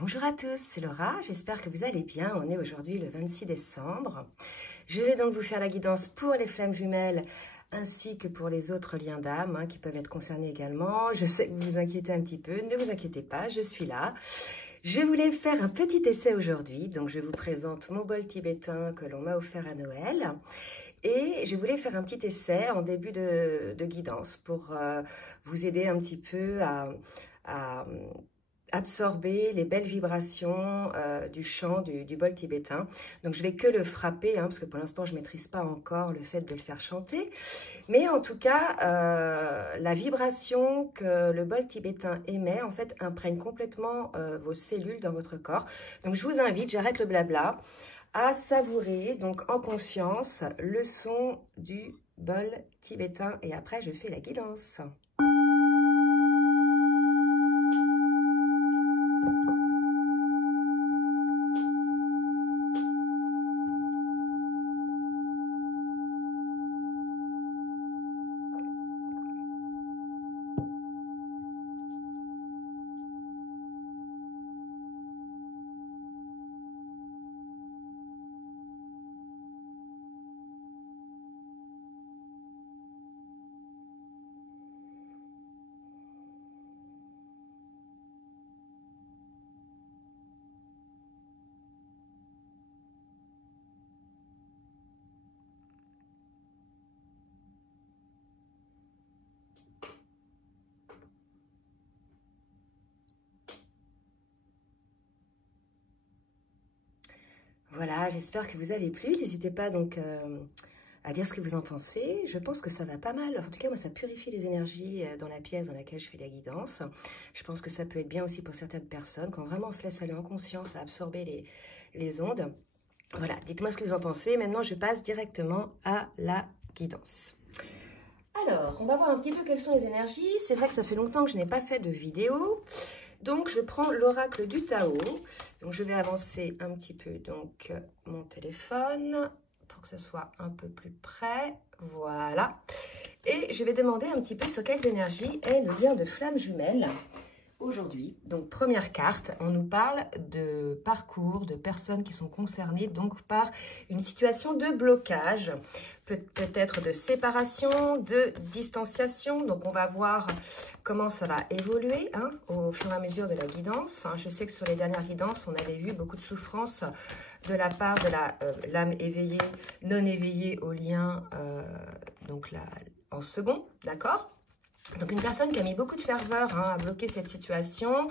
Bonjour à tous, c'est Laura, j'espère que vous allez bien. On est aujourd'hui le 26 décembre. Je vais donc vous faire la guidance pour les flammes jumelles ainsi que pour les autres liens d'âme qui peuvent être concernés également. Je sais que vous vous inquiétez un petit peu, ne vous inquiétez pas, je suis là. Je voulais faire un petit essai aujourd'hui, donc je vous présente mon bol tibétain que l'on m'a offert à Noël. Et je voulais faire un petit essai en début de guidance pour vous aider un petit peu à absorber les belles vibrations du chant du bol tibétain. Donc je vais que le frapper, parce que pour l'instant je ne maîtrise pas encore le fait de le faire chanter. Mais en tout cas, la vibration que le bol tibétain émet, en fait, imprègne complètement vos cellules dans votre corps. Donc je vous invite, j'arrête le blabla, à savourer, donc en conscience, le son du bol tibétain. Et après, je fais la guidance. Voilà, j'espère que vous avez plu. N'hésitez pas donc à dire ce que vous en pensez. Je pense que ça va pas mal. En tout cas, moi, ça purifie les énergies dans la pièce dans laquelle je fais la guidance. Je pense que ça peut être bien aussi pour certaines personnes, quand vraiment on se laisse aller en conscience à absorber les ondes. Voilà, dites-moi ce que vous en pensez. Maintenant, je passe directement à la guidance. Alors, on va voir un petit peu quelles sont les énergies. C'est vrai que ça fait longtemps que je n'ai pas fait de vidéo. Donc, je prends l'oracle du Tao. Donc, je vais avancer un petit peu donc mon téléphone pour que ce soit un peu plus près. Voilà. Et je vais demander un petit peu sur quelles énergies est le lien de flamme jumelle aujourd'hui. Donc, première carte, on nous parle de parcours, de personnes qui sont concernées donc par une situation de blocage, peut-être de séparation, de distanciation. Donc, on va voir comment ça va évoluer au fur et à mesure de la guidance. Je sais que sur les dernières guidances, on avait vu beaucoup de souffrance de la part de l'âme éveillée, non éveillée au lien, donc là, en second, d'accord ? Donc, une personne qui a mis beaucoup de ferveur à bloquer cette situation.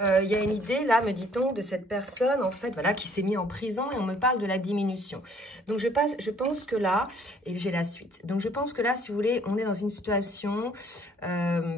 Il y a une idée, là, me dit-on, de cette personne, en fait, voilà, qui s'est mise en prison et on me parle de la diminution. Donc, je pense que là, et j'ai la suite. Donc, je pense que là, si vous voulez, on est dans une situation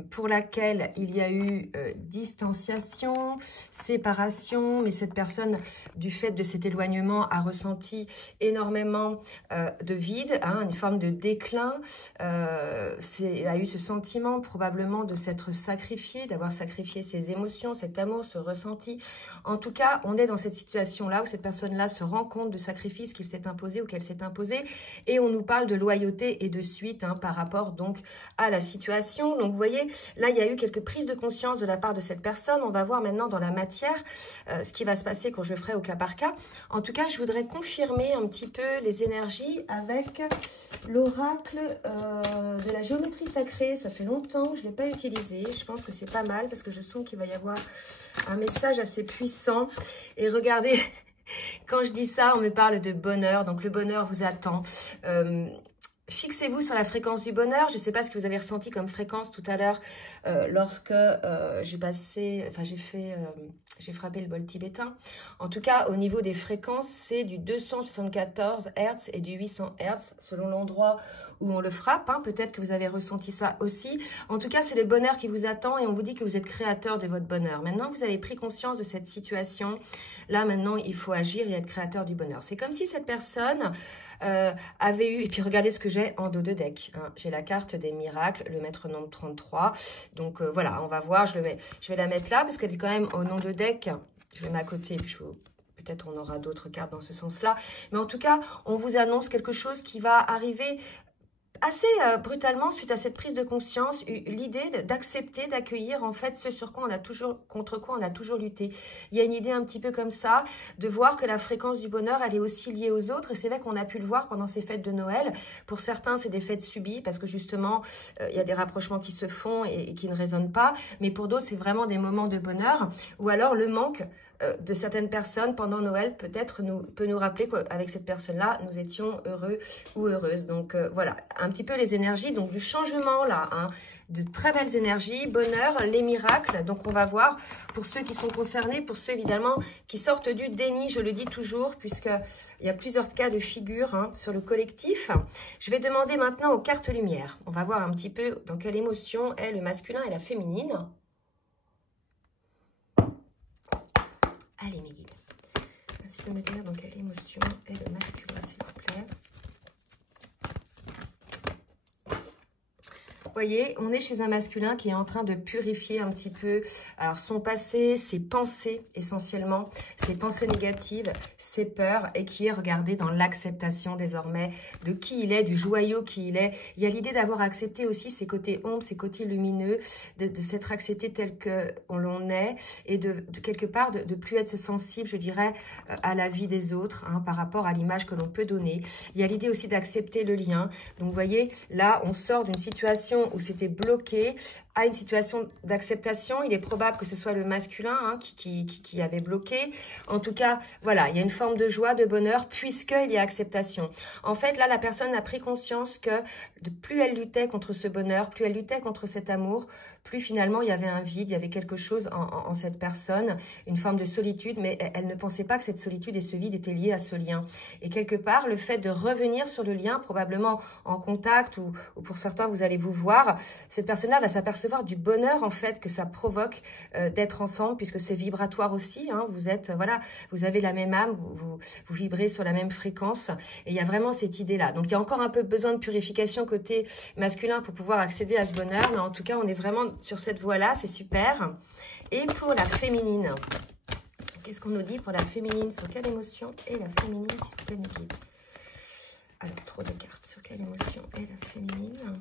pour laquelle il y a eu distanciation, séparation, mais cette personne, du fait de cet éloignement, a ressenti énormément de vide, une forme de déclin, a eu ce sentiment probablement de s'être sacrifié, d'avoir sacrifié ses émotions, cet amour, ce ressenti. En tout cas, on est dans cette situation-là où cette personne-là se rend compte de sacrifice qu'il s'est imposé ou qu'elle s'est imposé et on nous parle de loyauté et de suite par rapport donc à la situation. Donc, vous voyez, là, il y a eu quelques prises de conscience de la part de cette personne. On va voir maintenant dans la matière ce qui va se passer quand je ferai au cas par cas. En tout cas, je voudrais confirmer un petit peu les énergies avec l'oracle de la géométrie sacrée. Ça fait longtemps que je ne l'ai pas utilisé. Je pense que c'est pas mal parce que je sens qu'il va y avoir un message assez puissant. Et regardez, quand je dis ça, on me parle de bonheur. Donc, le bonheur vous attend. Fixez-vous sur la fréquence du bonheur. Je ne sais pas ce que vous avez ressenti comme fréquence tout à l'heure lorsque j'ai frappé le bol tibétain. En tout cas, au niveau des fréquences, c'est du 274 Hz et du 800 Hz selon l'endroit où on le frappe. Peut-être que vous avez ressenti ça aussi. En tout cas, c'est le bonheur qui vous attend et on vous dit que vous êtes créateur de votre bonheur. Maintenant, vous avez pris conscience de cette situation. Là, maintenant, il faut agir et être créateur du bonheur. C'est comme si cette personne avait eu, et puis regardez ce que j'ai en dos de deck. J'ai la carte des miracles, le maître nombre 33. Donc voilà, on va voir, je vais la mettre là parce qu'elle est quand même au nom de deck. Je vais mettre à côté, puis peut-être on aura d'autres cartes dans ce sens-là. Mais en tout cas, on vous annonce quelque chose qui va arriver assez brutalement, suite à cette prise de conscience, l'idée d'accepter, d'accueillir en fait ce sur quoi on a toujours, contre quoi on a toujours lutté. Il y a une idée un petit peu comme ça, de voir que la fréquence du bonheur, elle est aussi liée aux autres. Et c'est vrai qu'on a pu le voir pendant ces fêtes de Noël. Pour certains, c'est des fêtes subies parce que justement, il y a des rapprochements qui se font et qui ne résonnent pas. Mais pour d'autres, c'est vraiment des moments de bonheur. Ou alors le manque de certaines personnes pendant Noël peut-être peut nous rappeler qu'avec cette personne-là, nous étions heureux ou heureuses. Donc voilà, un petit peu les énergies, donc du changement là, hein, de très belles énergies, bonheur, les miracles. Donc on va voir pour ceux qui sont concernés, pour ceux évidemment qui sortent du déni, je le dis toujours, puisqu'il y a plusieurs cas de figure hein, sur le collectif. Je vais demander maintenant aux cartes lumière. On va voir un petit peu dans quelle émotion est le masculin et la féminine. Allez mes guides, merci de me dire dans quelle émotion est le masculin s'il vous plaît. Vous voyez, on est chez un masculin qui est en train de purifier un petit peu alors son passé, ses pensées essentiellement, ses pensées négatives, ses peurs et qui est regardé dans l'acceptation désormais de qui il est, du joyau qui il est. Il y a l'idée d'avoir accepté aussi ses côtés ombres, ses côtés lumineux, de s'être accepté tel qu'on l'on est et de quelque part de plus être sensible, je dirais, à la vie des autres hein, par rapport à l'image que l'on peut donner. Il y a l'idée aussi d'accepter le lien. Donc vous voyez, là on sort d'une situation où c'était bloqué à une situation d'acceptation. Il est probable que ce soit le masculin hein, qui avait bloqué. En tout cas, voilà, il y a une forme de joie, de bonheur, puisqu'il y a acceptation. En fait, là, la personne a pris conscience que plus elle luttait contre ce bonheur, plus elle luttait contre cet amour, plus finalement il y avait un vide, il y avait quelque chose en cette personne, une forme de solitude, mais elle ne pensait pas que cette solitude et ce vide étaient liés à ce lien. Et quelque part, le fait de revenir sur le lien, probablement en contact ou pour certains, vous allez vous voir, cette personne-là va s'apercevoir du bonheur en fait que ça provoque d'être ensemble, puisque c'est vibratoire aussi. Hein, vous êtes, voilà, vous avez la même âme, vous vibrez sur la même fréquence, et il y a vraiment cette idée-là. Donc il y a encore un peu besoin de purification côté masculin pour pouvoir accéder à ce bonheur, mais en tout cas, on est vraiment sur cette voie-là, c'est super. Et pour la féminine, qu'est-ce qu'on nous dit pour la féminine? Sur quelle émotion est la féminine, s'il vous plaît, mes guides? Alors, trop de cartes. Sur quelle émotion est la féminine?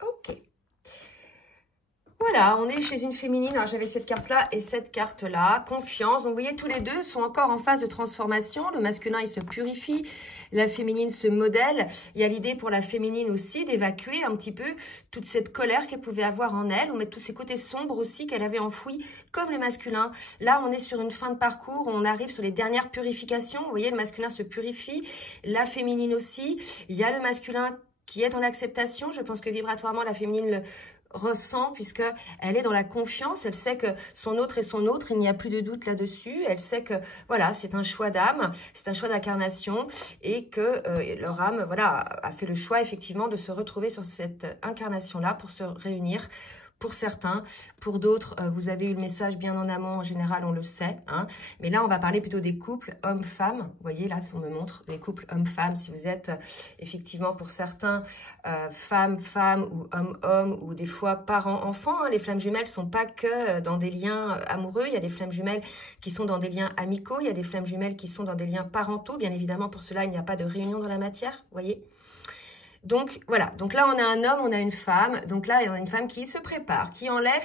Ok. Voilà, on est chez une féminine. Alors, j'avais cette carte-là et cette carte-là. Confiance. Donc, vous voyez, tous les deux sont encore en phase de transformation. Le masculin, il se purifie. La féminine se modèle. Il y a l'idée pour la féminine aussi d'évacuer un petit peu toute cette colère qu'elle pouvait avoir en elle, ou mettre tous ces côtés sombres aussi qu'elle avait enfouis, comme le masculin. Là, on est sur une fin de parcours. On arrive sur les dernières purifications. Vous voyez, le masculin se purifie. La féminine aussi. Il y a le masculin qui est dans l'acceptation. Je pense que vibratoirement, la féminine ressent, puisqu'elle est dans la confiance, elle sait que son autre est son autre, il n'y a plus de doute là-dessus, elle sait que voilà, c'est un choix d'âme, c'est un choix d'incarnation, et que leur âme voilà, a fait le choix effectivement de se retrouver sur cette incarnation-là pour se réunir. Pour certains, pour d'autres, vous avez eu le message bien en amont, en général, on le sait. Hein. Mais là, on va parler plutôt des couples hommes-femmes. Vous voyez, là, si on me montre les couples hommes-femmes, si vous êtes effectivement pour certains femmes-femmes ou hommes-hommes ou des fois parents-enfants. Hein. Les flammes jumelles ne sont pas que dans des liens amoureux. Il y a des flammes jumelles qui sont dans des liens amicaux. Il y a des flammes jumelles qui sont dans des liens parentaux. Bien évidemment, pour cela, il n'y a pas de réunion dans la matière. Vous voyez ? Donc, voilà. Donc là, on a un homme, on a une femme. Donc là, on a une femme qui se prépare, qui enlève,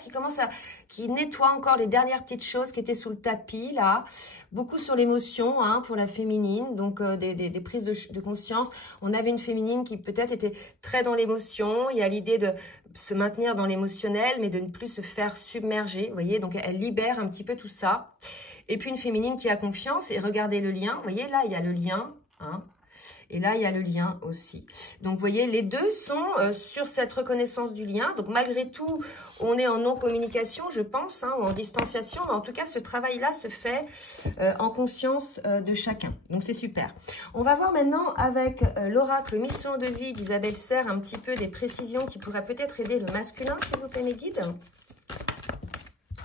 qui nettoie encore les dernières petites choses qui étaient sous le tapis, là. Beaucoup sur l'émotion, hein, pour la féminine. Donc, des prises de conscience. On avait une féminine qui peut-être était très dans l'émotion. Il y a l'idée de se maintenir dans l'émotionnel, mais de ne plus se faire submerger. Vous voyez, donc elle libère un petit peu tout ça. Et puis, une féminine qui a confiance. Et regardez le lien. Vous voyez, là, il y a le lien, hein. Et là, il y a le lien aussi. Donc, vous voyez, les deux sont sur cette reconnaissance du lien. Donc, malgré tout, on est en non-communication, je pense, hein, ou en distanciation. Mais en tout cas, ce travail-là se fait en conscience de chacun. Donc, c'est super. On va voir maintenant avec l'oracle Mission de vie d'Isabelle Serre un petit peu des précisions qui pourraient peut-être aider le masculin, s'il vous plaît, mes guides.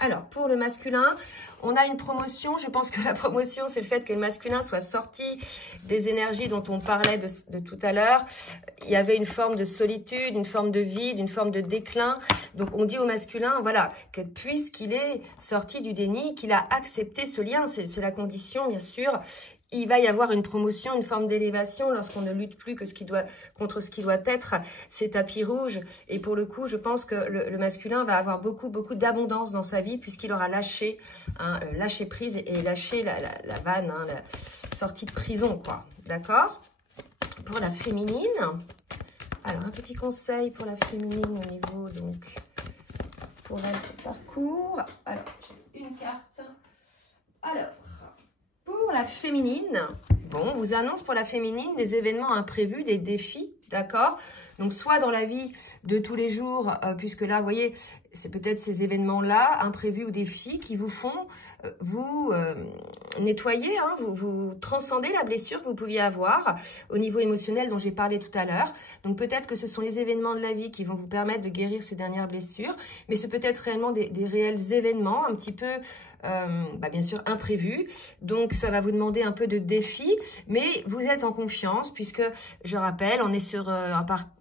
Alors, pour le masculin, on a une promotion. Je pense que la promotion, c'est le fait que le masculin soit sorti des énergies dont on parlait de tout à l'heure. Il y avait une forme de solitude, une forme de vide, une forme de déclin. Donc, on dit au masculin, voilà, que puisqu'il est sorti du déni, qu'il a accepté ce lien, c'est la condition, bien sûr. Il va y avoir une promotion, une forme d'élévation lorsqu'on ne lutte plus que contre ce qui doit être ces tapis rouges. Et pour le coup, je pense que le masculin va avoir beaucoup d'abondance dans sa vie puisqu'il aura lâché, lâché prise et lâché la vanne, la sortie de prison, quoi. D'accord? Pour la féminine, alors un petit conseil pour la féminine au niveau, donc, pour elle, ce parcours. Alors, une carte. Alors, pour la féminine, bon, on vous annonce pour la féminine des événements imprévus, des défis, d'accord? Donc, soit dans la vie de tous les jours, puisque là, vous voyez, c'est peut-être ces événements-là, imprévus ou défis, qui vous font vous nettoyer, hein, vous transcender la blessure que vous pouviez avoir au niveau émotionnel dont j'ai parlé tout à l'heure. Donc, peut-être que ce sont les événements de la vie qui vont vous permettre de guérir ces dernières blessures, mais c'est peut-être réellement des réels événements, un petit peu, bien sûr, imprévus. Donc, ça va vous demander un peu de défi, mais vous êtes en confiance, puisque, je rappelle, on est sur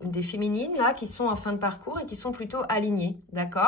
des féminines, là, qui sont en fin de parcours et qui sont plutôt alignées, d'accord?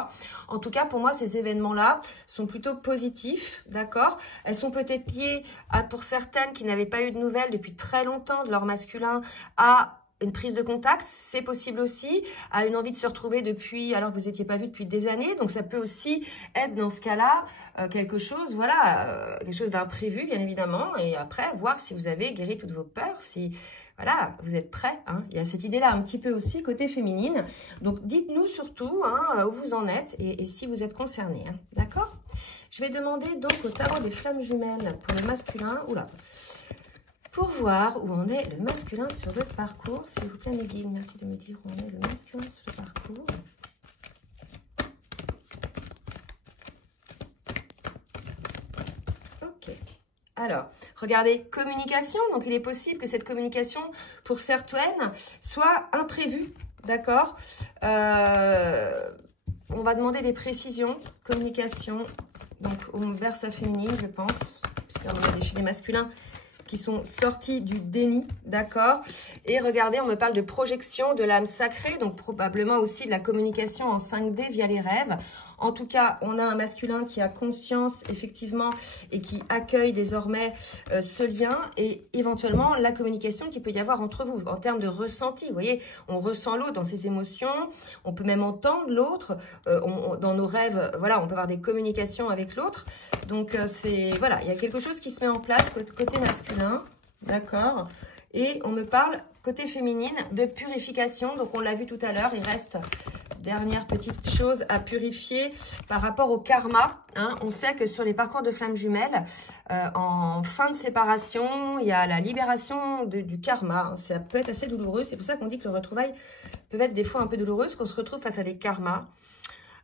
En tout cas, pour moi, ces événements-là sont plutôt positifs, d'accord? Elles sont peut-être liées à, pour certaines qui n'avaient pas eu de nouvelles depuis très longtemps de leur masculin, à une prise de contact, c'est possible aussi, à une envie de se retrouver depuis, alors que vous n'étiez pas vu depuis des années. Donc, ça peut aussi être dans ce cas-là quelque chose, voilà, quelque chose d'imprévu, bien évidemment. Et après, voir si vous avez guéri toutes vos peurs, si... Voilà, vous êtes prêts, hein. Il y a cette idée-là un petit peu aussi côté féminine. Donc, dites-nous surtout où vous en êtes et si vous êtes concernés, hein. D'accord? Je vais demander donc au tarot des flammes jumelles pour le masculin. Oula. Pour voir où en est le masculin sur le parcours. S'il vous plaît, mes guides, merci de me dire où en est le masculin sur le parcours. Ok. Alors, regardez, communication. Donc, il est possible que cette communication, pour certaines, soit imprévue. D'accord? On va demander des précisions. Communication, donc, vers sa féminine, je pense. Puisqu'on a des masculins qui sont sortis du déni, d'accord? Et regardez, on me parle de projection de l'âme sacrée, donc probablement aussi de la communication en 5D via les rêves. En tout cas, on a un masculin qui a conscience, effectivement, et qui accueille désormais ce lien et éventuellement la communication qu'il peut y avoir entre vous en termes de ressenti. Vous voyez, on ressent l'autre dans ses émotions, on peut même entendre l'autre dans nos rêves. Voilà, on peut avoir des communications avec l'autre. Donc, voilà, il y a quelque chose qui se met en place côté masculin, d'accord? Et on me parle côté féminine de purification. Donc, on l'a vu tout à l'heure, il reste... Dernière petite chose à purifier par rapport au karma. Hein. On sait que sur les parcours de flammes jumelles, en fin de séparation, il y a la libération du karma. Hein. Ça peut être assez douloureux. C'est pour ça qu'on dit que les retrouvailles peuvent être des fois un peu douloureuses, qu'on se retrouve face à des karmas.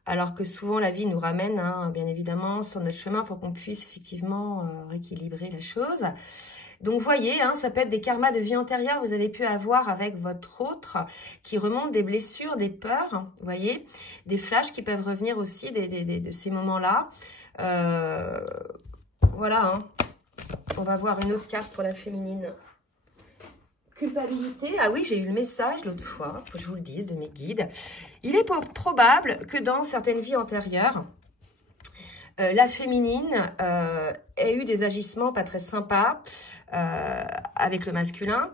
Alors que souvent, la vie nous ramène, hein, bien évidemment, sur notre chemin pour qu'on puisse effectivement rééquilibrer la chose. Donc, voyez, hein, ça peut être des karmas de vie antérieure que vous avez pu avoir avec votre autre qui remontent des blessures, des peurs, hein, vous voyez, des flashs qui peuvent revenir aussi de ces moments-là. Voilà, hein. On va voir une autre carte pour la féminine. Culpabilité. Ah oui, j'ai eu le message l'autre fois, que je vous le dise, de mes guides. Il est probable que dans certaines vies antérieures, la féminine ait eu des agissements pas très sympas avec le masculin.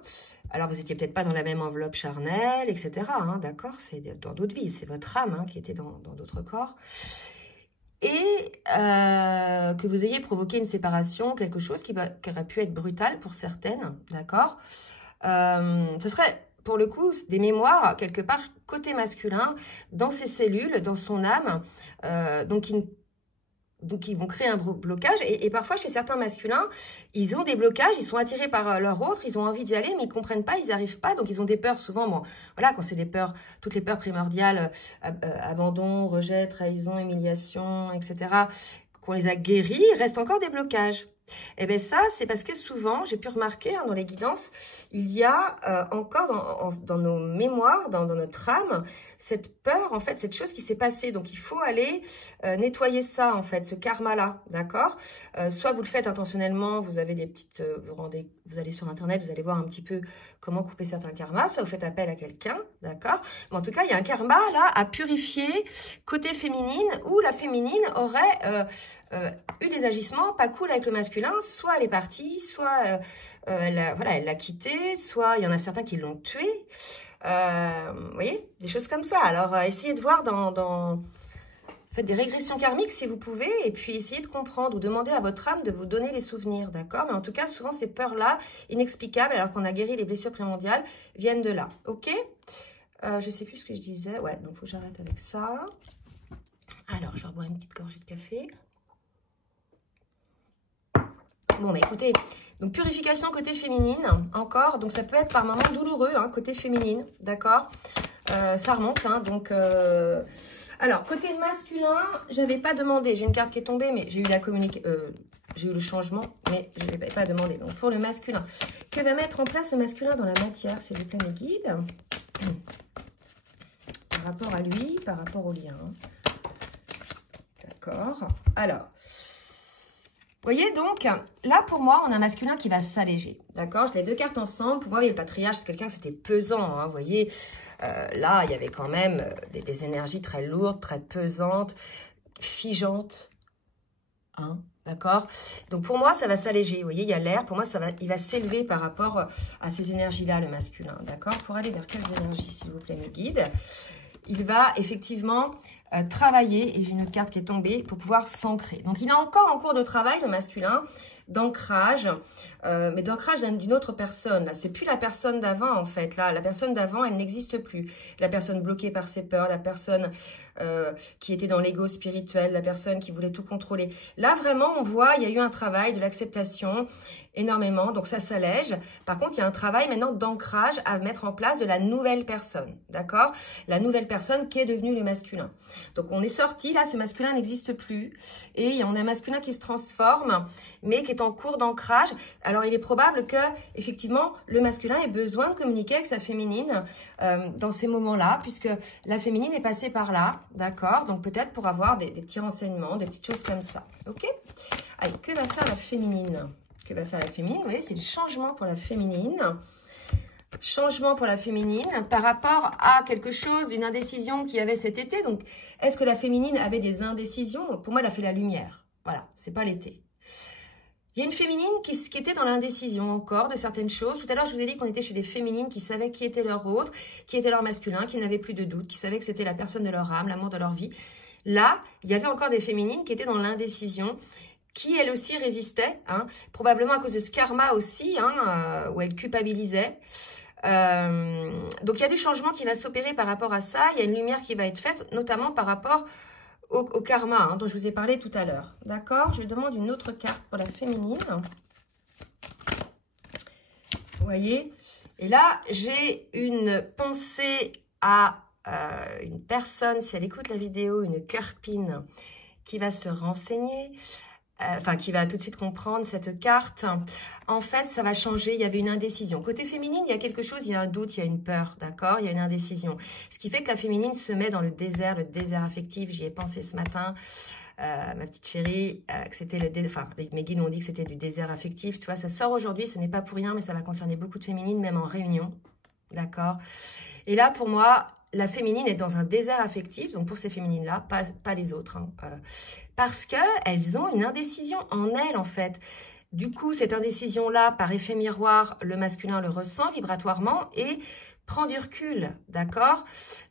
Alors, vous n'étiez peut-être pas dans la même enveloppe charnelle, etc. Hein, d'accord? C'est dans d'autres vies. C'est votre âme, hein, qui était dans d'autres corps. Et que vous ayez provoqué une séparation, quelque chose qui aurait pu être brutal pour certaines. D'accord? Ce serait... Pour le coup, des mémoires, quelque part, côté masculin, dans ses cellules, dans son âme, donc ils vont créer un blocage. Et parfois, chez certains masculins, ils ont des blocages, ils sont attirés par leur autre, ils ont envie d'y aller, mais ils ne comprennent pas, ils n'y arrivent pas. Donc, ils ont des peurs souvent. Bon, voilà, quand c'est des peurs, toutes les peurs primordiales, abandon, rejet, trahison, humiliation, etc., qu'on les a guéris, il reste encore des blocages. Eh bien ça, c'est parce que souvent, j'ai pu remarquer dans les guidances, il y a encore dans nos mémoires, dans notre âme, cette peur, en fait, cette chose qui s'est passée. Donc, il faut aller nettoyer ça, en fait, ce karma-là, d'accord? Soit vous le faites intentionnellement, vous avez des petites... vous allez sur Internet, vous allez voir un petit peu comment couper certains karmas, soit vous faites appel à quelqu'un, d'accord? Mais en tout cas, il y a un karma, là, à purifier côté féminine, où la féminine aurait eu des agissements pas cool avec le masculin, soit elle est partie, soit elle l'a quitté, soit il y en a certains qui l'ont tué. Vous voyez, des choses comme ça. Alors, essayez de voir faites des régressions karmiques si vous pouvez, et puis essayez de comprendre ou demandez à votre âme de vous donner les souvenirs, d'accord? Mais en tout cas, souvent, ces peurs-là, inexplicables, alors qu'on a guéri les blessures prémondiales, viennent de là, ok? Je sais plus ce que je disais. Ouais, donc il faut que j'arrête avec ça. Alors, je rebois une petite gorgée de café. Bon, bah écoutez, donc purification côté féminine, encore, donc ça peut être par moments douloureux, hein, côté féminine, d'accord? Ça remonte, hein, donc... Alors, côté masculin, j'avais pas demandé, j'ai une carte qui est tombée, mais j'ai eu j'ai eu le changement, mais je n'avais pas demandé. Donc, pour le masculin, que va mettre en place le masculin dans la matière, s'il vous plaît, mes guides? Par rapport à lui, par rapport au lien. D'accord. Alors... Vous voyez, donc, là, pour moi, on a un masculin qui va s'alléger. D'accord? Je les deux cartes ensemble. Pour moi, le patriarche, c'est quelqu'un, c'était pesant. Hein, vous voyez, là, il y avait quand même des énergies très lourdes, très pesantes, figeantes. Hein, d'accord? Donc, pour moi, ça va s'alléger. Vous voyez, il y a l'air. Pour moi, il va s'élever par rapport à ces énergies-là, le masculin. D'accord? Pour aller vers quelles énergies, s'il vous plaît, mes guides? Il va effectivement... travailler, et j'ai une autre carte qui est tombée, pour pouvoir s'ancrer. Donc, il est encore en cours de travail, le masculin, d'ancrage, mais d'ancrage d'une autre personne. Là, c'est plus la personne d'avant, en fait. Là, la personne d'avant, elle n'existe plus. La personne bloquée par ses peurs, la personne qui était dans l'ego spirituel, la personne qui voulait tout contrôler. Là, vraiment, on voit, il y a eu un travail de l'acceptation, énormément, donc ça s'allège. Par contre, il y a un travail maintenant d'ancrage à mettre en place de la nouvelle personne, d'accord? La nouvelle personne qui est devenue le masculin. Donc, on est sorti, là, ce masculin n'existe plus, et on a un masculin qui se transforme, mais qui est en cours d'ancrage. Alors, il est probable que, effectivement, le masculin ait besoin de communiquer avec sa féminine dans ces moments-là, puisque la féminine est passée par là, d'accord? Donc, peut-être pour avoir des petits renseignements, des petites choses comme ça, ok? Allez, que va faire la féminine? Que va faire la féminine? Vous voyez, c'est le changement pour la féminine. Changement pour la féminine par rapport à quelque chose, une indécision qu'il y avait cet été. Donc, est-ce que la féminine avait des indécisions? Pour moi, elle a fait la lumière. Voilà, c'est pas l'été. Il y a une féminine qui était dans l'indécision encore de certaines choses. Tout à l'heure, je vous ai dit qu'on était chez des féminines qui savaient qui était leur autre, qui était leur masculin, qui n'avaient plus de doute, qui savaient que c'était la personne de leur âme, l'amour de leur vie. Là, il y avait encore des féminines qui étaient dans l'indécision, qui elle aussi résistait, hein, probablement à cause de ce karma aussi, hein, où elle culpabilisait. Donc il y a du changement qui va s'opérer par rapport à ça, il y a une lumière qui va être faite, notamment par rapport au karma, hein, dont je vous ai parlé tout à l'heure. D'accord? Je demande une autre carte pour la féminine. Vous voyez? Et là, j'ai une pensée à une personne, si elle écoute la vidéo, une cœur-pine, qui va se renseigner. Qui va tout de suite comprendre cette carte. En fait, ça va changer. Il y avait une indécision. Côté féminine, il y a quelque chose, il y a un doute, il y a une peur, d'accord? Il y a une indécision. Ce qui fait que la féminine se met dans le désert affectif. J'y ai pensé ce matin, ma petite chérie, que c'était mes guides m'ont dit que c'était du désert affectif. Tu vois, ça sort aujourd'hui, ce n'est pas pour rien, mais ça va concerner beaucoup de féminines, même en réunion, d'accord? Et là, pour moi, la féminine est dans un désert affectif, donc pour ces féminines-là, pas les autres, hein, parce qu'elles ont une indécision en elles, en fait. Du coup, cette indécision-là, par effet miroir, le masculin le ressent vibratoirement et prend du recul, d'accord?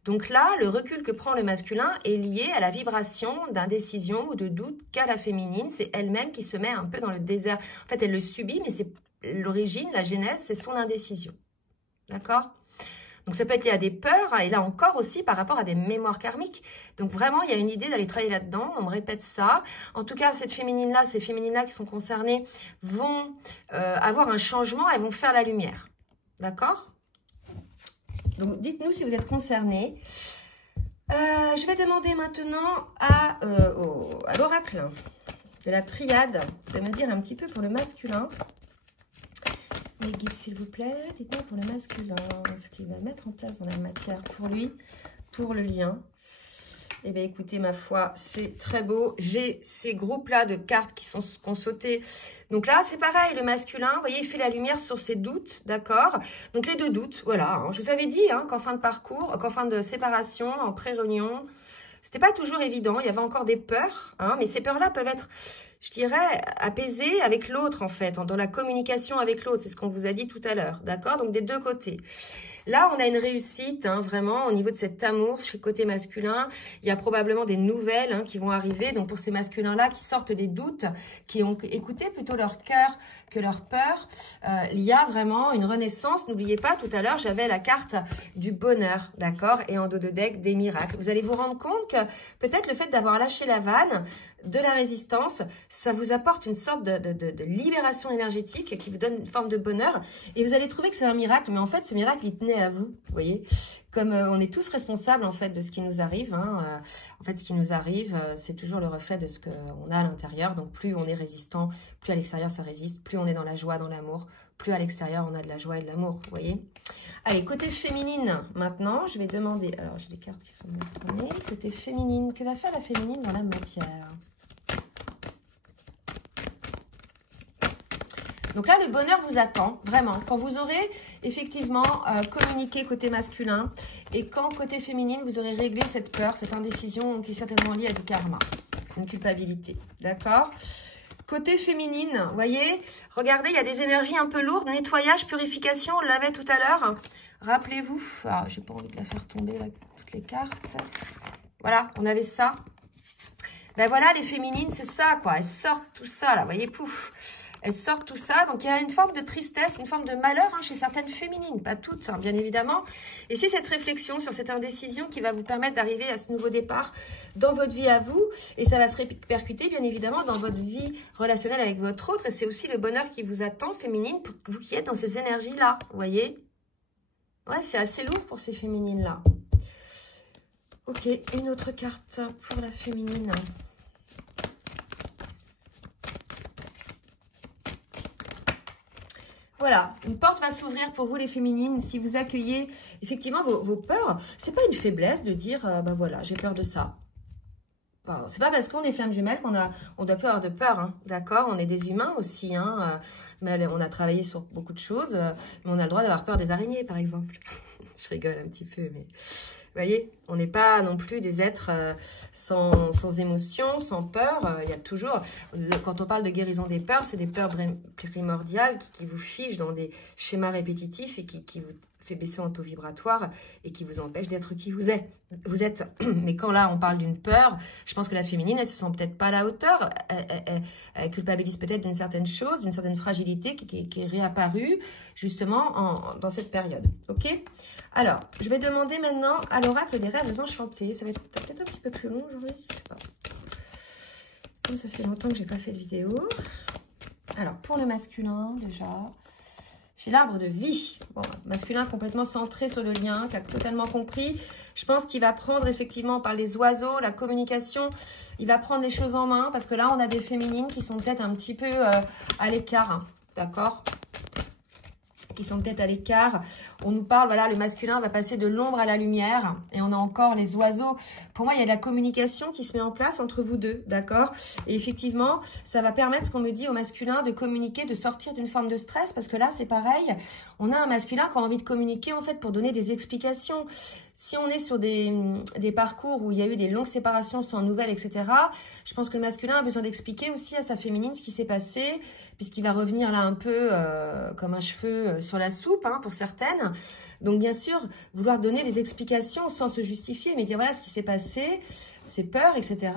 Donc là, le recul que prend le masculin est lié à la vibration d'indécision ou de doute qu'a la féminine. C'est elle-même qui se met un peu dans le désert. En fait, elle le subit, mais c'est l'origine, la genèse, c'est son indécision, d'accord? Donc, ça peut être lié à des peurs, hein, et là encore aussi par rapport à des mémoires karmiques. Donc, vraiment, il y a une idée d'aller travailler là-dedans. On me répète ça. En tout cas, ces féminines-là qui sont concernées vont avoir un changement. Elles vont faire la lumière. D'accord? Donc, dites-nous si vous êtes concernés. Je vais demander maintenant à l'oracle. de la triade. Vous allez me dire un petit peu pour le masculin. Les guides, s'il vous plaît, dites-moi pour le masculin, ce qu'il va mettre en place dans la matière pour lui, pour le lien. Eh bien, écoutez, ma foi, c'est très beau. J'ai ces groupes-là de cartes qui ont sauté. Donc là, c'est pareil, le masculin, vous voyez, il fait la lumière sur ses doutes, d'accord? Donc les deux doutes, voilà. Hein. Je vous avais dit qu'en fin de parcours, qu'en fin de séparation, en pré-réunion, c'était pas toujours évident. Il y avait encore des peurs, hein, mais ces peurs-là peuvent être, je dirais, apaisées avec l'autre, en fait, dans la communication avec l'autre. C'est ce qu'on vous a dit tout à l'heure, d'accord? Donc des deux côtés. Là, on a une réussite, hein, vraiment, au niveau de cet amour chez côté masculin. Il y a probablement des nouvelles hein, qui vont arriver. Donc, pour ces masculins-là qui sortent des doutes, qui ont écouté plutôt leur cœur que leur peur, il y a vraiment une renaissance. N'oubliez pas, tout à l'heure, j'avais la carte du bonheur, d'accord? Et en dos de deck, des miracles. Vous allez vous rendre compte que peut-être le fait d'avoir lâché la vanne, de la résistance, ça vous apporte une sorte de libération énergétique qui vous donne une forme de bonheur. Et vous allez trouver que c'est un miracle, mais en fait, ce miracle, il tenait à vous, vous voyez. Comme on est tous responsables, en fait, de ce qui nous arrive. Hein, en fait, ce qui nous arrive, c'est toujours le reflet de ce qu'on a à l'intérieur. Donc, plus on est résistant, plus à l'extérieur, ça résiste. Plus on est dans la joie, dans l'amour, plus à l'extérieur, on a de la joie et de l'amour, vous voyez. Allez, côté féminine, maintenant, je vais demander... Alors, j'ai des cartes qui sont bien tournées. Côté féminine, que va faire la féminine dans la matière? Donc là, le bonheur vous attend, vraiment. Quand vous aurez effectivement communiqué côté masculin et quand côté féminine, vous aurez réglé cette peur, cette indécision qui est certainement liée à du karma, une culpabilité, d'accord? Côté féminine, vous voyez, regardez, il y a des énergies un peu lourdes, nettoyage, purification, on l'avait tout à l'heure. Rappelez-vous, ah, j'ai pas envie de la faire tomber, là, toutes les cartes. Voilà, on avait ça. Ben voilà, les féminines, c'est ça, quoi. Elles sortent tout ça, là, vous voyez, pouf. Elles sortent tout ça, donc il y a une forme de tristesse, une forme de malheur hein, chez certaines féminines, pas toutes hein, bien évidemment. Et c'est cette réflexion sur cette indécision qui va vous permettre d'arriver à ce nouveau départ dans votre vie à vous. Et ça va se répercuter bien évidemment dans votre vie relationnelle avec votre autre. Et c'est aussi le bonheur qui vous attend féminine pour vous qui êtes dans ces énergies-là, vous voyez. Ouais, c'est assez lourd pour ces féminines-là. Ok, une autre carte pour la féminine. Voilà, une porte va s'ouvrir pour vous les féminines si vous accueillez effectivement vos peurs. C'est pas une faiblesse de dire, ben voilà, j'ai peur de ça. Enfin, c'est pas parce qu'on est flamme jumelle qu'on doit pas avoir de peur, hein, d'accord? On est des humains aussi, hein, mais on a travaillé sur beaucoup de choses, mais on a le droit d'avoir peur des araignées, par exemple. Je rigole un petit peu, mais... Vous voyez, on n'est pas non plus des êtres sans émotion, sans peur. Il y a toujours, quand on parle de guérison des peurs, c'est des peurs primordiales qui vous figent dans des schémas répétitifs et qui vous fait baisser en taux vibratoire et qui vous empêche d'être qui vous êtes. Mais quand là, on parle d'une peur, je pense que la féminine, elle se sent peut-être pas à la hauteur. Elle culpabilise peut-être d'une certaine chose, d'une certaine fragilité qui est réapparue justement dans cette période. Ok ? Alors, je vais demander maintenant à l'oracle des rêves enchantés. Ça va être peut-être un petit peu plus long aujourd'hui, je sais pas. Comme ça fait longtemps que j'ai pas fait de vidéo. Alors, pour le masculin, déjà, j'ai l'arbre de vie. Bon, masculin complètement centré sur le lien, qui a totalement compris. Je pense qu'il va prendre effectivement par les oiseaux, la communication. Il va prendre les choses en main parce que là, on a des féminines qui sont peut-être un petit peu à l'écart. Hein, d'accord ? Qui sont peut-être à l'écart. On nous parle, voilà, le masculin va passer de l'ombre à la lumière. Et on a encore les oiseaux. Pour moi, il y a de la communication qui se met en place entre vous deux, d'accord? Et effectivement, ça va permettre, ce qu'on me dit au masculin, de communiquer, de sortir d'une forme de stress. Parce que là, c'est pareil. On a un masculin qui a envie de communiquer, en fait, pour donner des explications. Si on est sur des parcours où il y a eu des longues séparations sans nouvelles, etc., je pense que le masculin a besoin d'expliquer aussi à sa féminine ce qui s'est passé, puisqu'il va revenir là un peu comme un cheveu sur la soupe, hein, pour certaines. Donc, bien sûr, vouloir donner des explications sans se justifier, mais dire voilà ce qui s'est passé, ses peurs, etc.,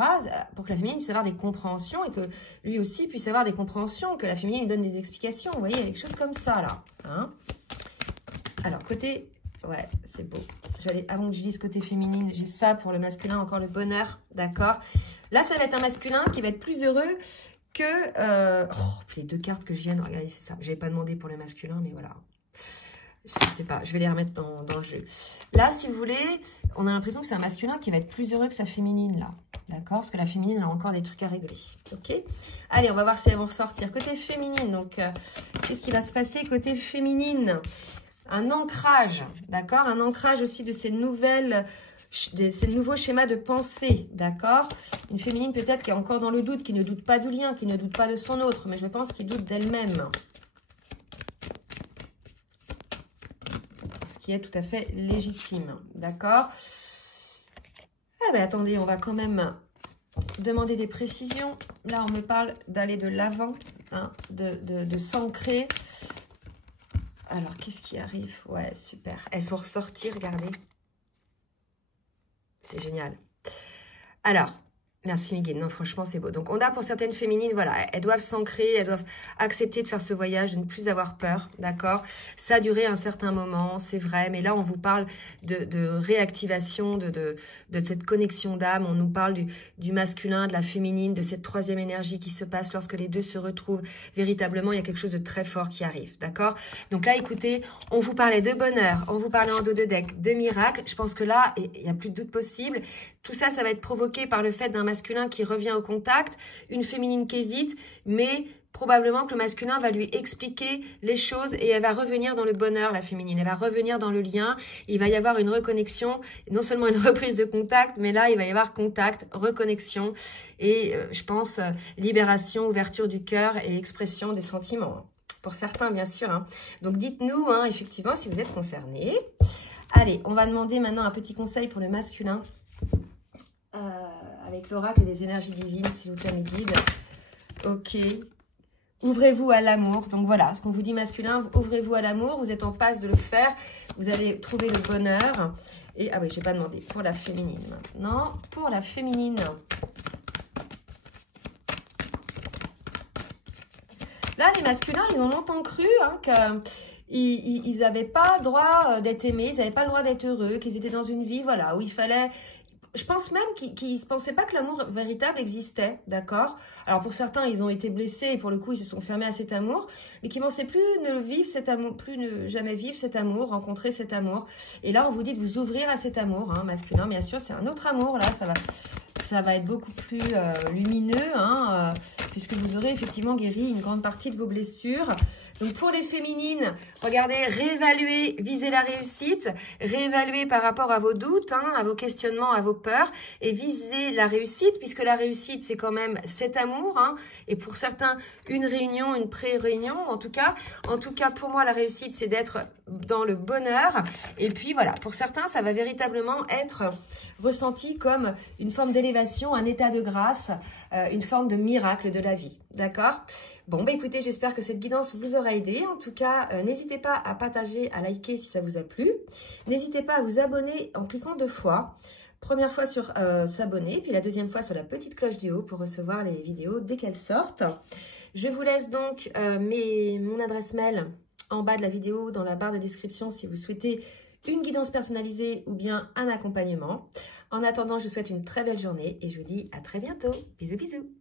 pour que la féminine puisse avoir des compréhensions et que lui aussi puisse avoir des compréhensions, que la féminine lui donne des explications. Vous voyez, il y a quelque chose comme ça, là. Hein. Alors, côté... Ouais, c'est beau. Avant que je dise côté féminine, j'ai ça pour le masculin, encore le bonheur, d'accord. Là, ça va être un masculin qui va être plus heureux que... les deux cartes que je viens de regarder, c'est ça. Je n'avais pas demandé pour le masculin, mais voilà. Je ne sais pas, je vais les remettre dans le jeu. Là, si vous voulez, on a l'impression que c'est un masculin qui va être plus heureux que sa féminine, là. D'accord? Parce que la féminine a encore des trucs à régler. Ok? Allez, on va voir si elles vont ressortir. Côté féminine, donc, qu'est-ce qui va se passer côté féminine? Un ancrage, d'accord? Un ancrage aussi de ces nouveaux schémas de pensée, d'accord? Une féminine peut-être qui est encore dans le doute, qui ne doute pas du lien, qui ne doute pas de son autre, mais je pense qu'il doute d'elle-même. Ce qui est tout à fait légitime, d'accord? Ah ben attendez, on va quand même demander des précisions. Là, on me parle d'aller de l'avant, hein, de s'ancrer. Alors, qu'est-ce qui arrive? Ouais, super. Elles sont ressorties, regardez. C'est génial. Alors, merci Miguel. Non, franchement, c'est beau. Donc, on a pour certaines féminines, voilà, elles doivent s'ancrer, elles doivent accepter de faire ce voyage, de ne plus avoir peur, d'accord? Ça a duré un certain moment, c'est vrai, mais là, on vous parle de réactivation, de cette connexion d'âme. On nous parle du masculin, de la féminine, de cette troisième énergie qui se passe lorsque les deux se retrouvent. Véritablement, il y a quelque chose de très fort qui arrive, d'accord? Donc là, écoutez, on vous parlait de bonheur, on vous parlait en dos de deck de miracle. Je pense que là, il n'y a plus de doute possible. Tout ça, ça va être provoqué par le fait d'un masculin qui revient au contact, une féminine qui hésite, mais probablement que le masculin va lui expliquer les choses et elle va revenir dans le bonheur, la féminine. Elle va revenir dans le lien. Il va y avoir une reconnexion, non seulement une reprise de contact, mais là, il va y avoir contact, reconnexion et, je pense, libération, ouverture du cœur et expression des sentiments. Pour certains, bien sûr. Hein. Donc, dites-nous, hein, effectivement, si vous êtes concernés. Allez, on va demander maintenant un petit conseil pour le masculin. Avec l'oracle des énergies divines, s'il vous plaît, mes guides. Ok. Ouvrez-vous à l'amour. Donc voilà, ce qu'on vous dit masculin, ouvrez-vous à l'amour. Vous êtes en passe de le faire. Vous allez trouver le bonheur. Et, ah oui, je n'ai pas demandé. Pour la féminine maintenant. Pour la féminine. Là, les masculins, ils ont longtemps cru hein, qu'ils n'avaient pas droit d'être aimés. Ils n'avaient pas le droit d'être heureux. Qu'ils étaient dans une vie, voilà, où il fallait... Je pense même qu'ils ne pensaient pas que l'amour véritable existait, d'accord? Alors pour certains, ils ont été blessés et pour le coup, ils se sont fermés à cet amour, mais qui ne pensaient plus ne vivre cet amour, plus ne jamais vivre cet amour, rencontrer cet amour. Et là, on vous dit de vous ouvrir à cet amour, hein, masculin, bien sûr, c'est un autre amour, là, ça va être beaucoup plus lumineux, hein, puisque vous aurez effectivement guéri une grande partie de vos blessures. Donc pour les féminines, regardez, réévaluer, viser la réussite, réévaluer par rapport à vos doutes, hein, à vos questionnements, à vos peurs, et viser la réussite, puisque la réussite, c'est quand même cet amour, hein, et pour certains, une réunion, une pré-réunion, en tout cas, pour moi, la réussite, c'est d'être dans le bonheur, et puis voilà, pour certains, ça va véritablement être ressenti comme une forme d'élévation, un état de grâce, une forme de miracle de la vie, d'accord ? Bon, bah écoutez, j'espère que cette guidance vous aura aidé. En tout cas, n'hésitez pas à partager, à liker si ça vous a plu. N'hésitez pas à vous abonner en cliquant 2 fois. Première fois sur s'abonner, puis la deuxième fois sur la petite cloche du haut pour recevoir les vidéos dès qu'elles sortent. Je vous laisse donc mon adresse mail en bas de la vidéo, dans la barre de description si vous souhaitez une guidance personnalisée ou bien un accompagnement. En attendant, je vous souhaite une très belle journée et je vous dis à très bientôt. Bisous, bisous.